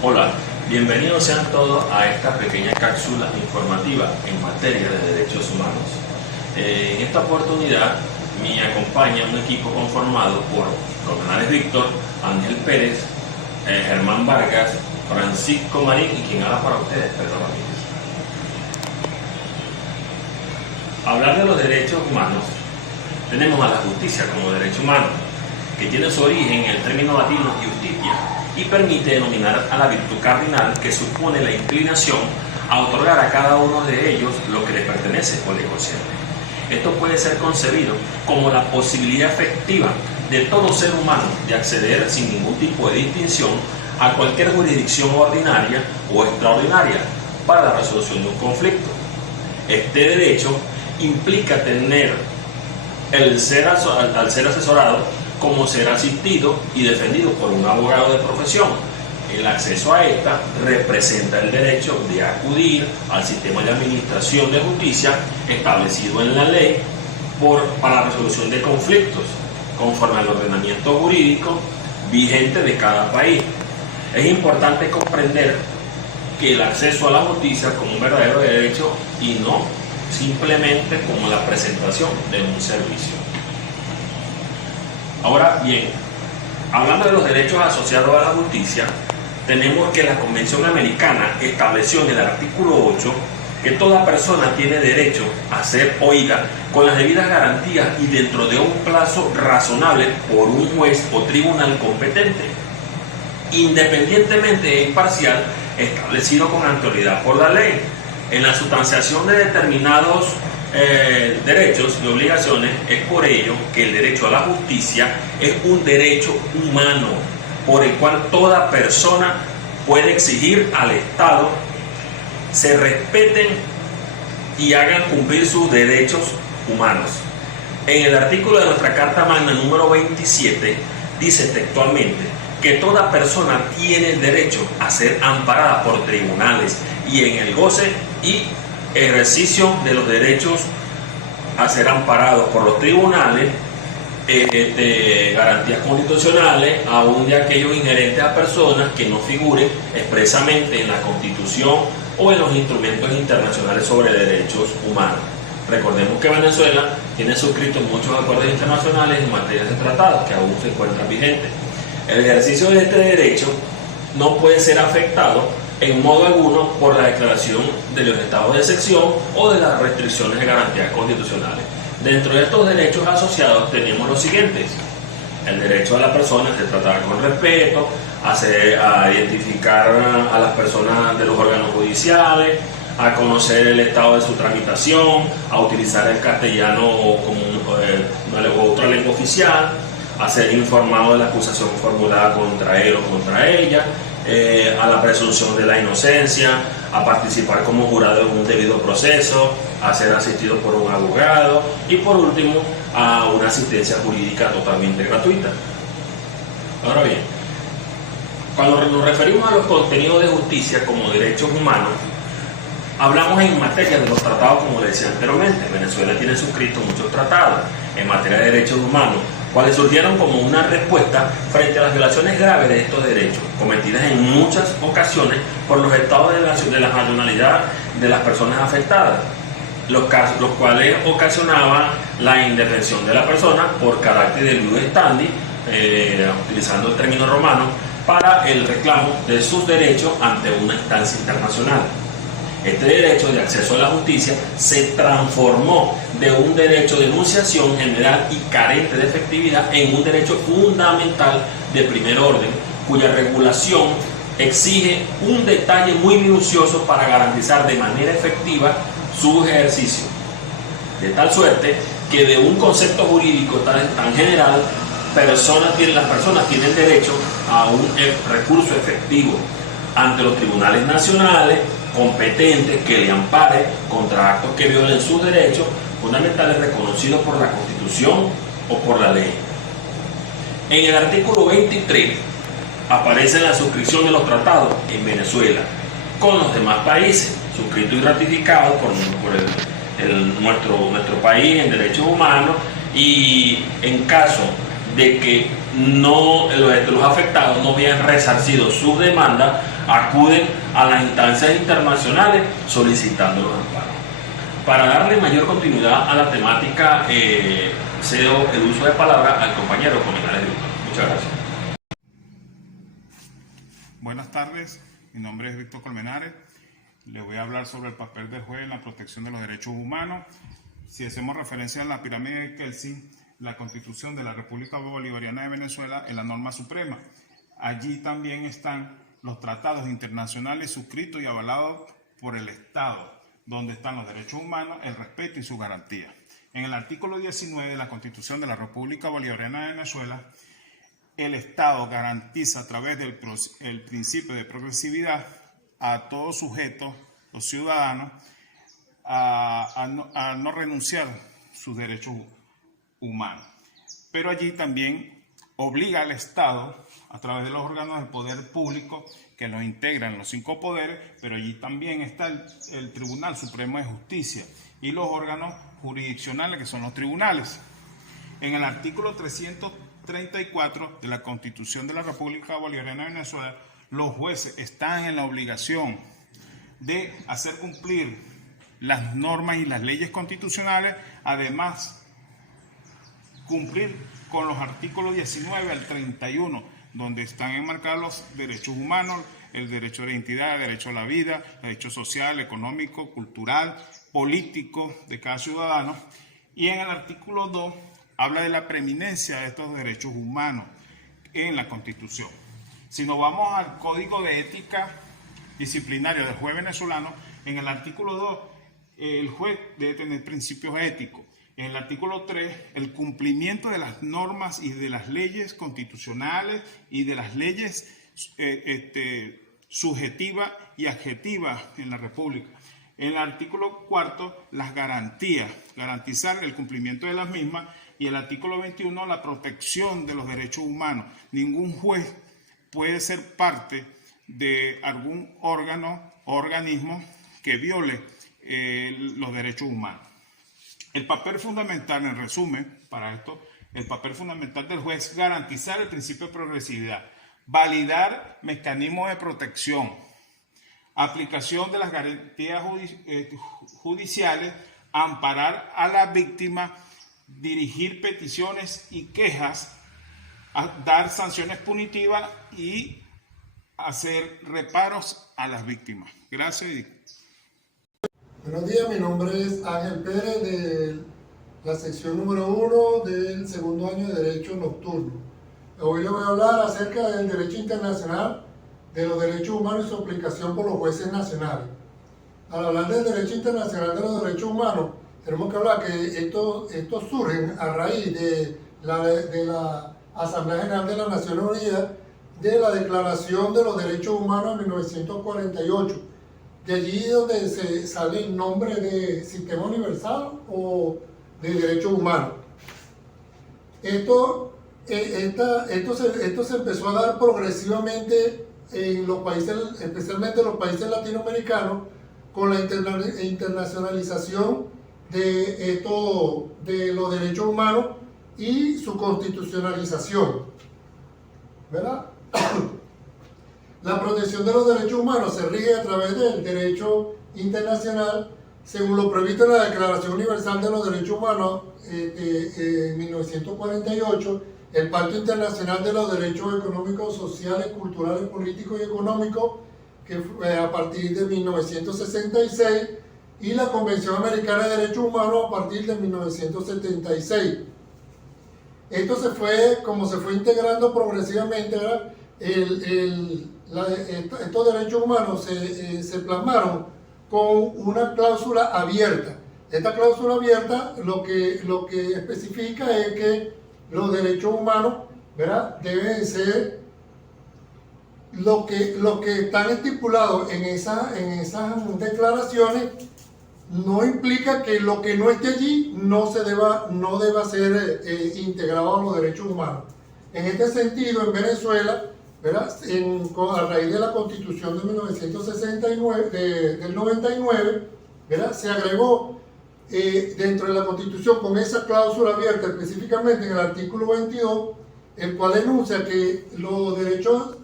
Hola, bienvenidos sean todos a esta pequeña cápsula informativa en materia de derechos humanos. En esta oportunidad me acompaña un equipo conformado por Romanales Víctor, Ángel Pérez, Germán Vargas, Francisco Marín y quien habla para ustedes, Pedro Ramírez. Hablar de los derechos humanos, tenemos a la justicia como derecho humano, que tiene su origen en el término latino justitia y permite denominar a la virtud cardinal que supone la inclinación a otorgar a cada uno de ellos lo que le pertenece o le concierne. Esto puede ser concebido como la posibilidad efectiva de todo ser humano de acceder sin ningún tipo de distinción a cualquier jurisdicción ordinaria o extraordinaria para la resolución de un conflicto. Este derecho implica tener al ser asesorado como ser asistido y defendido por un abogado de profesión. El acceso a esta representa el derecho de acudir al sistema de administración de justicia establecido en la ley para la resolución de conflictos, conforme al ordenamiento jurídico vigente de cada país. Es importante comprender que el acceso a la justicia como un verdadero derecho y no simplemente como la presentación de un servicio. Ahora bien, hablando de los derechos asociados a la justicia, tenemos que la Convención Americana estableció en el artículo 8 que toda persona tiene derecho a ser oída con las debidas garantías y dentro de un plazo razonable por un juez o tribunal competente, independientemente e imparcial, establecido con autoridad por la ley. En la sustanciación de determinados derechos y obligaciones, es por ello que el derecho a la justicia es un derecho humano por el cual toda persona puede exigir al Estado se respeten y hagan cumplir sus derechos humanos. En el artículo de nuestra Carta Magna número 27 dice textualmente que toda persona tiene el derecho a ser amparada por tribunales y en el goce y ejercicio de los derechos a ser amparados por los tribunales, garantías constitucionales, aún de aquellos inherentes a personas que no figuren expresamente en la Constitución o en los instrumentos internacionales sobre derechos humanos. Recordemos que Venezuela tiene suscrito muchos acuerdos internacionales en materia de tratados que aún se encuentran vigentes. El ejercicio de este derecho no puede ser afectado en modo alguno por la declaración de los estados de excepción o de las restricciones de garantías constitucionales. Dentro de estos derechos asociados tenemos los siguientes: el derecho a la persona a ser tratada con respeto, a identificar a las personas de los órganos judiciales, a conocer el estado de su tramitación, a utilizar el castellano como otra lengua oficial, a ser informado de la acusación formulada contra él o contra ella, a la presunción de la inocencia, a participar como jurado en un debido proceso, a ser asistido por un abogado y por último a una asistencia jurídica totalmente gratuita. Ahora bien, cuando nos referimos a los contenidos de justicia como derechos humanos, hablamos en materia de los tratados, como le decía anteriormente. Venezuela tiene suscrito muchos tratados en materia de derechos humanos, cuales surgieron como una respuesta frente a las violaciones graves de estos derechos, cometidas en muchas ocasiones por los estados de la nacionalidad de las personas afectadas, los cuales ocasionaban la indefensión de la persona por carácter de ius standi, utilizando el término romano, para el reclamo de sus derechos ante una instancia internacional. Este derecho de acceso a la justicia se transformó de un derecho de enunciación general y carente de efectividad en un derecho fundamental de primer orden, cuya regulación exige un detalle muy minucioso para garantizar de manera efectiva su ejercicio. De tal suerte que de un concepto jurídico tan general, las personas tienen derecho a un recurso efectivo ante los tribunales nacionales competentes que le ampare contra actos que violen sus derechos fundamentales reconocidos por la Constitución o por la ley. En el artículo 23 aparece la suscripción de los tratados en Venezuela con los demás países, suscritos y ratificados por nuestro país en derechos humanos, y en caso de que los afectados no habían resarcido sus demandas, acuden a las instancias internacionales solicitando los amparos. Para darle mayor continuidad a la temática, cedo el uso de palabra al compañero Colmenares. Muchas gracias. Buenas tardes, mi nombre es Víctor Colmenares. Les voy a hablar sobre el papel del juez en la protección de los derechos humanos. Si hacemos referencia a la pirámide de Kelsen, la Constitución de la República Bolivariana de Venezuela es la norma suprema. Allí también están los tratados internacionales suscritos y avalados por el Estado, donde están los derechos humanos, el respeto y su garantía. En el artículo 19 de la Constitución de la República Bolivariana de Venezuela, el Estado garantiza a través del principio de progresividad a todos sujetos, los ciudadanos, a no renunciar a sus derechos humanos. Pero allí también obliga al Estado, a través de los órganos del poder público, que los integran los 5 poderes, pero allí también está el Tribunal Supremo de Justicia y los órganos jurisdiccionales, que son los tribunales. En el artículo 334 de la Constitución de la República Bolivariana de Venezuela, los jueces están en la obligación de hacer cumplir las normas y las leyes constitucionales, además cumplir con los artículos 19 al 31, donde están enmarcados los derechos humanos, el derecho de la identidad, el derecho a la vida, el derecho social, económico, cultural, político de cada ciudadano. Y en el artículo 2 habla de la preeminencia de estos derechos humanos en la Constitución. Si nos vamos al Código de Ética Disciplinaria del Juez Venezolano, en el artículo 2, el juez debe tener principios éticos. En el artículo 3, el cumplimiento de las normas y de las leyes constitucionales y de las leyes subjetivas y adjetivas en la República. En el artículo 4, las garantías, garantizar el cumplimiento de las mismas. Y el artículo 21, la protección de los derechos humanos. Ningún juez puede ser parte de algún órgano o organismo que viole los derechos humanos. El papel fundamental, en resumen, para esto, el papel fundamental del juez es garantizar el principio de progresividad, validar mecanismos de protección, aplicación de las garantías judiciales, amparar a la víctima, dirigir peticiones y quejas, dar sanciones punitivas y hacer reparos a las víctimas. Gracias. Buenos días, mi nombre es Ángel Pérez de la sección número 1 del segundo año de Derecho Nocturno. Hoy les voy a hablar acerca del derecho internacional, de los derechos humanos y su aplicación por los jueces nacionales. Al hablar del derecho internacional de los derechos humanos, tenemos que hablar que esto surge a raíz de la Asamblea General de las Naciones Unidas, de la Declaración de los Derechos Humanos de 1948. De allí donde se sale el nombre de Sistema Universal o de Derechos Humanos. Esto se empezó a dar progresivamente en los países, especialmente en los países latinoamericanos, con la internacionalización de los derechos humanos y su constitucionalización, ¿verdad? La protección de los derechos humanos se rige a través del derecho internacional, según lo previsto en la Declaración Universal de los Derechos Humanos en 1948, el Pacto Internacional de los Derechos Económicos, Sociales, Culturales, Políticos y Económicos, que fue a partir de 1966, y la Convención Americana de Derechos Humanos a partir de 1976. Esto se fue integrando progresivamente, ¿verdad? Estos derechos humanos se plasmaron con una cláusula abierta. Esta cláusula abierta lo que especifica es que los derechos humanos, ¿verdad?, deben ser lo que están estipulados en esas declaraciones. No implica que lo que no esté allí no deba ser integrado a los derechos humanos. En este sentido, en Venezuela, ¿verdad?, a raíz de la Constitución de 1969, del 99, ¿verdad?, se agregó dentro de la Constitución, con esa cláusula abierta, específicamente en el artículo 22, el cual enuncia que los derechos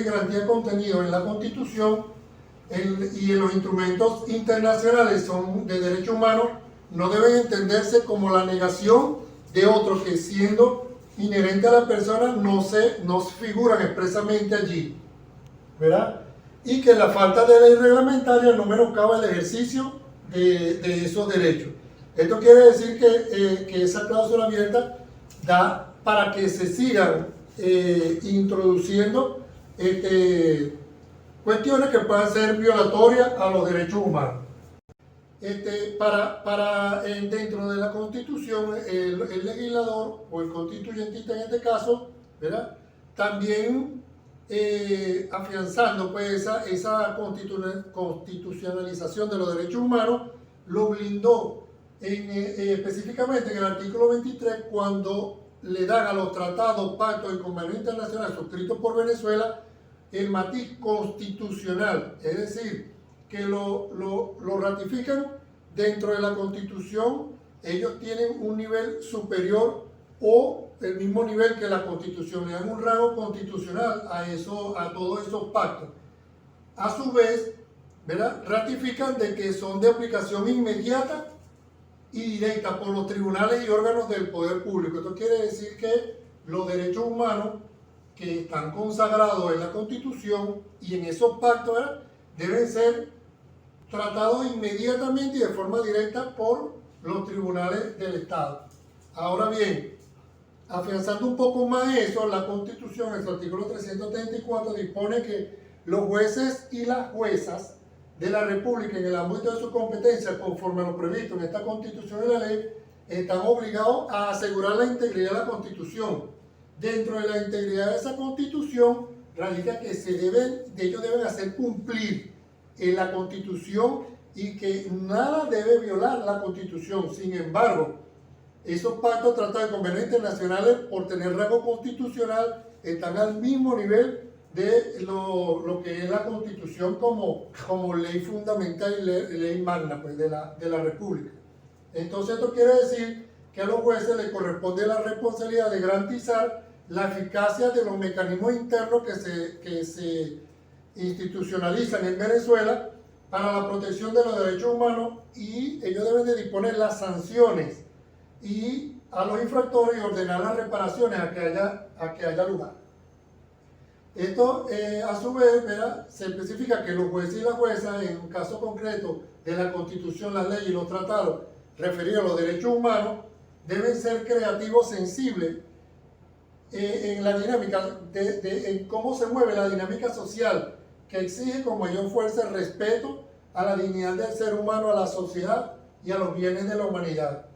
y garantías contenidos en la Constitución y en los instrumentos internacionales son de derechos humanos no deben entenderse como la negación de otros que, siendo inherente a la persona, no figuran expresamente allí, ¿verdad? Y que la falta de ley reglamentaria no menoscaba el ejercicio de esos derechos. Esto quiere decir que esa cláusula abierta da para que se sigan introduciendo cuestiones que puedan ser violatorias a los derechos humanos. Dentro de la Constitución, el legislador o el constituyentista en este caso, ¿verdad? También afianzando pues esa constitucionalización de los derechos humanos, lo blindó específicamente en el artículo 23 cuando le dan a los tratados, pactos y convenios internacionales suscritos por Venezuela el matiz constitucional, es decir, que lo ratifican dentro de la Constitución. Ellos tienen un nivel superior o el mismo nivel que la Constitución, le dan un rango constitucional a todos esos pactos. A su vez, ¿verdad?, ratifican de que son de aplicación inmediata y directa por los tribunales y órganos del poder público. Esto quiere decir que los derechos humanos que están consagrados en la Constitución y en esos pactos, ¿verdad?, deben ser tratados inmediatamente y de forma directa por los tribunales del Estado. Ahora bien, afianzando un poco más eso, la Constitución en su artículo 334 dispone que los jueces y las juezas de la República en el ámbito de su competencia, conforme a lo previsto en esta Constitución y la ley, están obligados a asegurar la integridad de la Constitución. Dentro de la integridad de esa Constitución radica que ellos deben hacer cumplir en la Constitución y que nada debe violar la Constitución. Sin embargo, esos pactos, tratados y convenios internacionales, por tener rango constitucional, están al mismo nivel de lo que es la Constitución como ley fundamental y ley magna pues, de la República. Entonces esto quiere decir que a los jueces les corresponde la responsabilidad de garantizar la eficacia de los mecanismos internos que se institucionalizan en Venezuela para la protección de los derechos humanos, y ellos deben de disponer las sanciones y a los infractores y ordenar las reparaciones a que haya lugar. Esto, a su vez, ¿verdad?, se especifica que los jueces y las juezas, en un caso concreto de la Constitución, las leyes y los tratados referidos a los derechos humanos, deben ser creativos, sensibles en la dinámica, en cómo se mueve la dinámica social, que exige con mayor fuerza el respeto a la dignidad del ser humano, a la sociedad y a los bienes de la humanidad.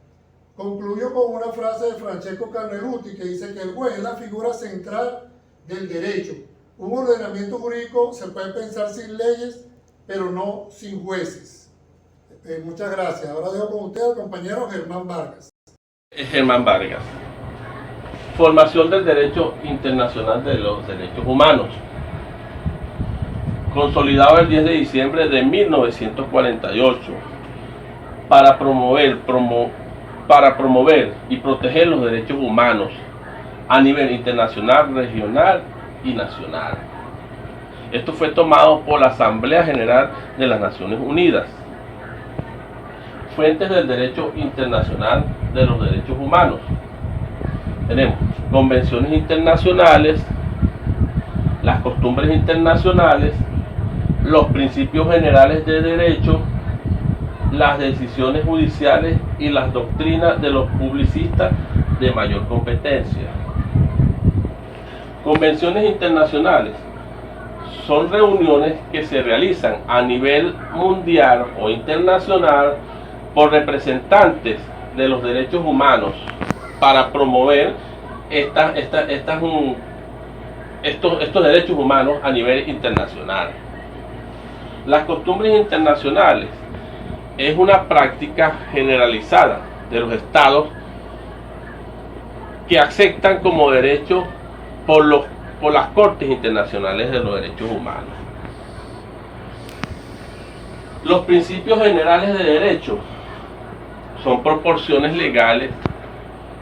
Concluyo con una frase de Francesco Carneruti que dice que el juez es la figura central del derecho. Un ordenamiento jurídico se puede pensar sin leyes, pero no sin jueces. Muchas gracias. Ahora dejo con usted al compañero Germán Vargas. Germán Vargas. Formación del derecho internacional de los derechos humanos. Consolidado el 10 de diciembre de 1948 para promover y proteger los derechos humanos a nivel internacional, regional y nacional. Esto fue tomado por la Asamblea General de las Naciones Unidas. Fuentes del derecho internacional de los derechos humanos. Tenemos convenciones internacionales, las costumbres internacionales, los principios generales de derecho, las decisiones judiciales y las doctrinas de los publicistas de mayor competencia. Convenciones internacionales son reuniones que se realizan a nivel mundial o internacional por representantes de los derechos humanos para promover estos derechos humanos a nivel internacional. Las costumbres internacionales es una práctica generalizada de los estados que aceptan como derecho por las Cortes Internacionales de los Derechos Humanos. Los principios generales de derecho son proporciones legales,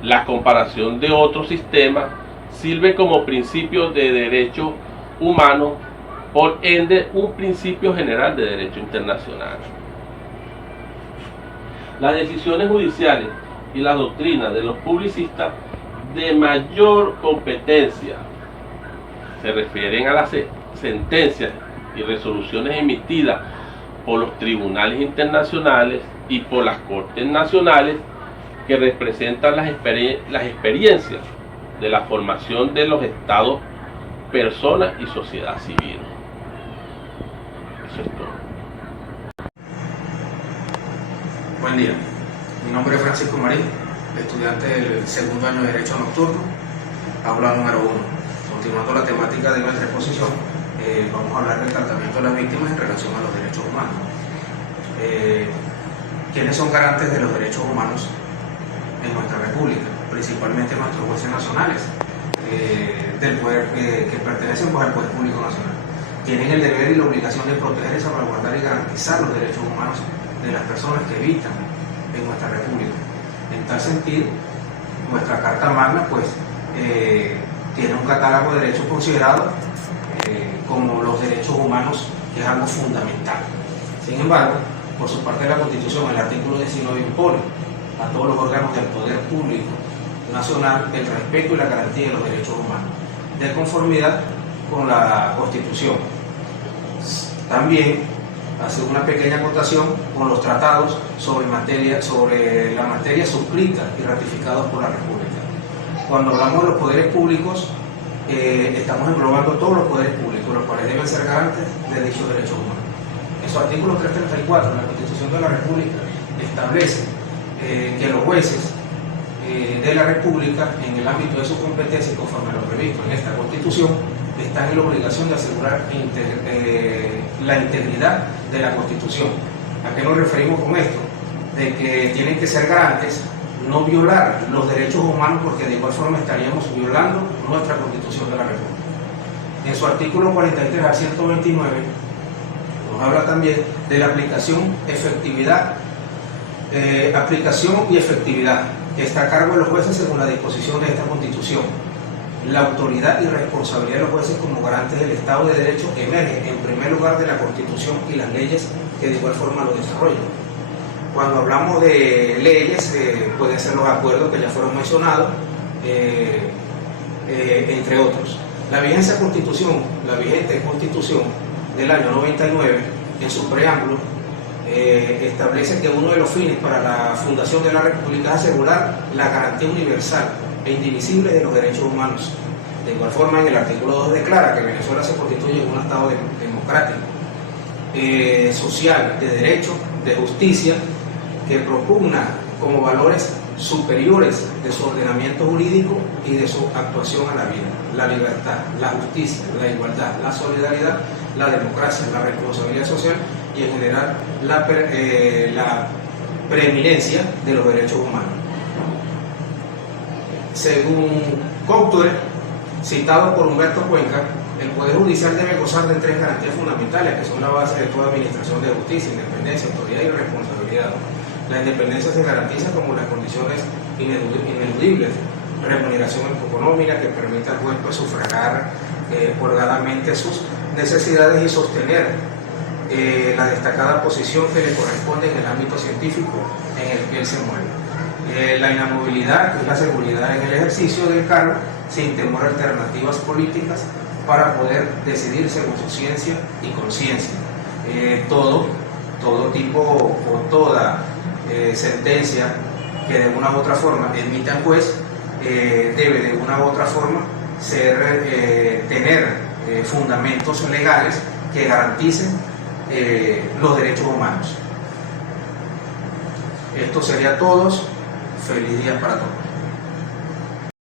la comparación de otros sistemas sirve como principio de derecho humano, por ende un principio general de derecho internacional. Las decisiones judiciales y las doctrinas de los publicistas de mayor competencia se refieren a las sentencias y resoluciones emitidas por los tribunales internacionales y por las cortes nacionales, que representan las experiencias de la formación de los estados, personas y sociedad civil. Eso es todo. Buen día, mi nombre es Francisco Marín, estudiante del segundo año de Derecho Nocturno, aula número 1. Continuando la temática de nuestra exposición, vamos a hablar del tratamiento de las víctimas en relación a los derechos humanos. ¿Quiénes son garantes de los derechos humanos en nuestra república? Principalmente nuestros jueces nacionales, del poder, que pertenecen al Poder Público Nacional. Tienen el deber y la obligación de proteger, salvaguardar y garantizar los derechos humanos de las personas que habitan en nuestra república. En tal sentido, nuestra Carta Magna tiene un catálogo de derechos considerados como los derechos humanos, que es algo fundamental. Sin embargo, por su parte, la Constitución, el artículo 19, impone a todos los órganos del poder público nacional el respeto y la garantía de los derechos humanos, de conformidad con la Constitución. También hace una pequeña acotación con los tratados sobre la materia suscrita y ratificados por la República. Cuando hablamos de los poderes públicos, estamos englobando todos los poderes públicos, los cuales deben ser garantes de dichos derechos humanos. En su artículo 334 de la Constitución de la República establece que los jueces de la República, en el ámbito de su competencia y conforme a lo previsto en esta Constitución, están en la obligación de asegurar la integridad de la Constitución. ¿A qué nos referimos con esto? De que tienen que ser garantes, no violar los derechos humanos, porque de igual forma estaríamos violando nuestra Constitución de la República. En su artículo 43 al 129 nos habla también de la aplicación y efectividad, que está a cargo de los jueces según la disposición de esta Constitución. La autoridad y responsabilidad de los jueces como garantes del Estado de Derecho emerge en primer lugar de la Constitución y las leyes que de igual forma lo desarrollan. Cuando hablamos de leyes, pueden ser los acuerdos que ya fueron mencionados, entre otros. La vigente Constitución del año 99, en su preámbulo, establece que uno de los fines para la fundación de la República es asegurar la garantía universal e indivisible de los derechos humanos. De igual forma, en el artículo 2 declara que Venezuela se constituye en un Estado democrático, social, de derecho, de justicia, que propugna como valores superiores de su ordenamiento jurídico y de su actuación a la vida: la libertad, la justicia, la igualdad, la solidaridad, la democracia, la responsabilidad social y en general la preeminencia de los derechos humanos. Según Couture, citado por Humberto Cuenca, el Poder Judicial debe gozar de 3 garantías fundamentales, que son la base de toda administración de justicia: independencia, autoridad y responsabilidad. La independencia se garantiza como las condiciones ineludibles: remuneración económica que permita al juez sufragar holgadamente sus necesidades y sostener la destacada posición que le corresponde en el ámbito científico en el que él se mueve. La inamovilidad, que es la seguridad en el ejercicio del cargo, sin temor a alternativas políticas, para poder decidir según su ciencia y conciencia. Todo tipo o toda sentencia que de una u otra forma emita el juez debe de una u otra forma tener fundamentos legales que garanticen los derechos humanos. Esto sería todo. Feliz día para todos.